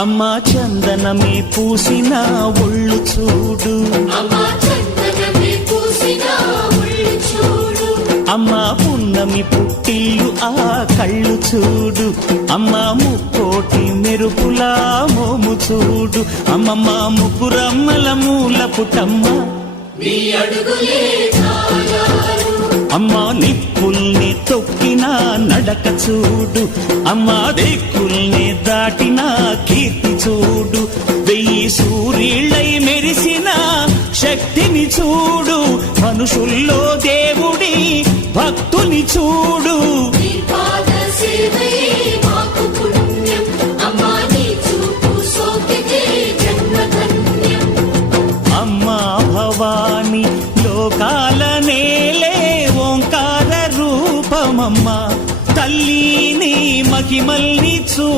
అమ్మా చందనమే పూసిన ఒళ్ళు చూడు, అమ్మా పున్నమి పుట్టిల్లు ఆ కళ్ళు చూడు, అమ్మా ముక్కోటి మెరుపులా మోము చూడు, అమ్మమ్మ ముగ్గురమ్మల మూల పుటమ్మ అమ్మా నిప్పుల్ని తొక్కిన నడక చూడు, అమ్మా దిక్కుల్ని దాటిన కీర్తి చూడు, 1000 సూర్యుళ్ళై మెరిసిన శక్తిని చూడు, మనుషుల్లో దేవుడి భక్తుని చూడు. అమ్మా భవాని లోకాల నేలే ఓంకార రూపమమ్మ, తల్లిని మహిమల్ని